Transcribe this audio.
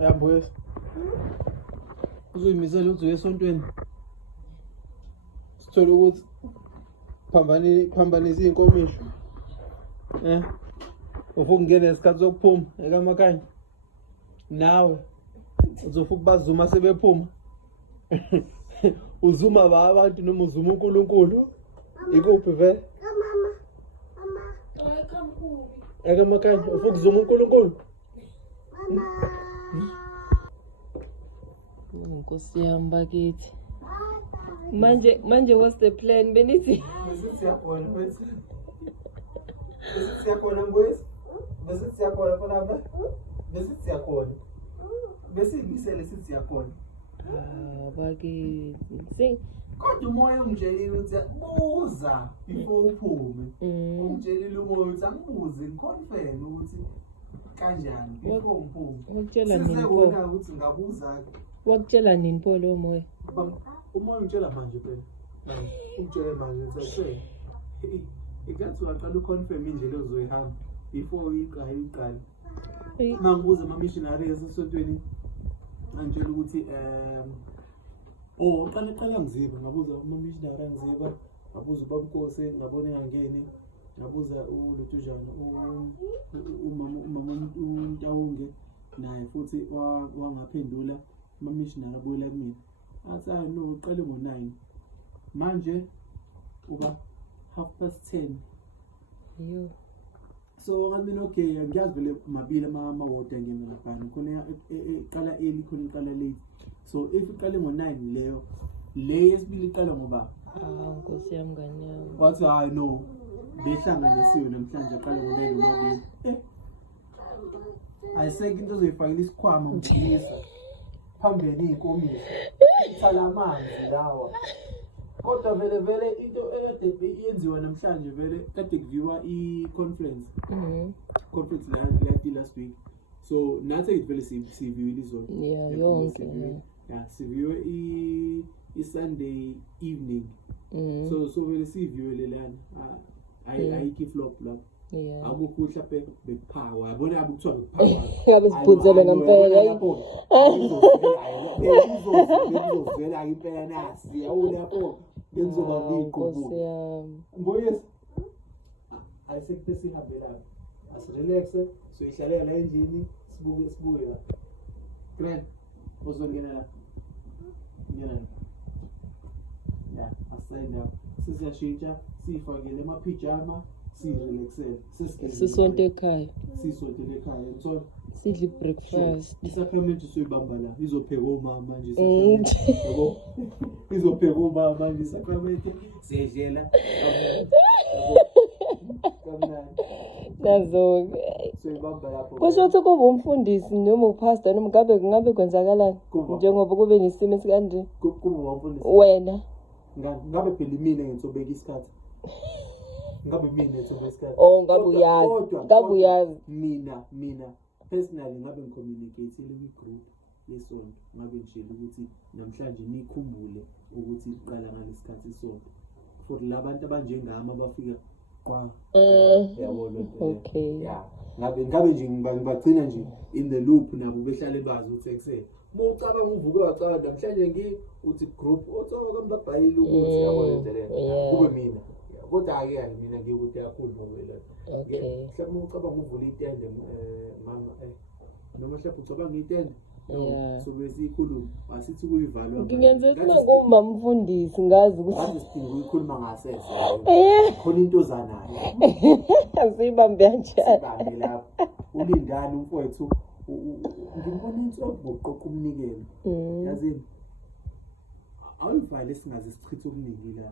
Uyambuza. Uzoyimisela uthi uye esontweni. Sithola ukuthi phambanisa inkomisho. Ufuna ukungena esikhathi sokuphuma ekamakhaya. Nawe uzofuka bazuma sebephuma. Uzuma abantu noma uzuma uNkulunkulu. Ikuphi vele? Mama. Hayi kamkhulu. Ekamakhaya ufuna ukuzuma uNkulunkulu. Nkosi yami bakithi. Manje what's the plan benithi? Siyakona mfethu. Siyakona mfethu. Siyakona phela. Siyakona. Besibisele siyakona. Bakithi. Kodwa umoya ungijelile ukuthi buza before uphume. Ungijelile umoya ukuthi angibuze ngiconfirm ukuthi kanjani before uphume. Wakutshela nini Sizekona ukuthi ngabuza. Wakutshela nini pho lo moya? Umoya ungitshela manje phela. Ungitshela manje ukuthi ikathi uyaqala uconfirm indlela ozoyihamba before uyiqala. Mangibuza ama-missionaries esontweni angitshela ukuthi qala ngiziba ngabuza ama-missionary angiziba ngabuza uBabunkosi ngabona engangeni ngabuza uLutujana umama uNtawonge naye futhi wangaphendula ama-missionary abuyela kumina athi no uqale ngo-9 manje uba 10:30. Yo. So ngathi mina okay ngiyazi vele mabili ama-ward angena lapha khona iqala early khona iqala late. So if iqale ngo-9 leyo le yesibili iqala ngoba Nkosi yami ngani yami. wathi hayi no behlanganisiwe namhlanje aqale ngo-9 nomabili. Ayiseke into ozoyifakela isikhwama ngiyisa phambili iy'nkomiso ithala amanzi lawa. Kodwa vele into ekade yenziwa namhlanje vele kade kuviwa i-conference. Conference last week. So nathi vele siviwile izolo. Yeah, yonke. Yeah, siviwe i-Sunday evening. So vele siviwele lana. Ayikho flop lapho. Yeah. Akukho mhlawumbe bekuphawa. Yabona abukuthiwa bekuphawa. Ngabe siphudzele ngempela. Uzovela impela nasi. Yawona lapho. Yenzoba ngiqhubu. Nkosi yami. Mboyes. Ayisekho sihambe lapha. Asirelaxe, so ihlalela la endlini, sibuke la. Grand. Uzongena la. Ngena. Yeah, asayenda. Sisiyashintsha, sifakele ama-pijama, sirelaxele. Sisonto ekhaya. Sisonto ekhaya. So sidle breakfast. Isakramenti soyibamba la. Izopheka omama manje isakramenti. Yabo. Izopheka omama manje isakramenti. Siyedlela. Nazo. Soyibamba lapho. Kusho ukuthi kuba umfundisi noma upastor noma ngabe kwenzakalani njengoba kube nesimo esikanje. Kuba umfundisi. Wena. Ngabe phela mina ngitsobeka isikhathi. Ngabe mina ngitsobeka isikhathi. Oh ngabe uyazi. Mina personally ngabe ngicommunicate kwi-group yesonto ngabe ngishilo ukuthi namhlanje nikhumbule ukuthi iqala ngalesikhathi isonto for labantu abanjengami abafika kwa yabona okay yeah ngabe nje ngibagcina nje in the loop nabo behlale bazi ukuthi ekseni ucabanga uvuke wacabanga namhlanje uthi group otsonga kwambabhayile ukuthi yabona nje kube mina kodwa ake mina ngikuthi kakhulu ngoba okay mhlawumbe ucabanga uvula itende mama noma mhlawumbe ucabanga itende so besikhuluma asithi kuyivalwa ngingenze sinokuma mfundisi ngazi ukuthi asidinga ukukhuluma ngasese khona into zanayo asibambe kanjani sibambe lapho ulindani umfowethu ngimbona insoko ngoqoqa umnikelo yazini awuyivale singaze sichithe okuningi la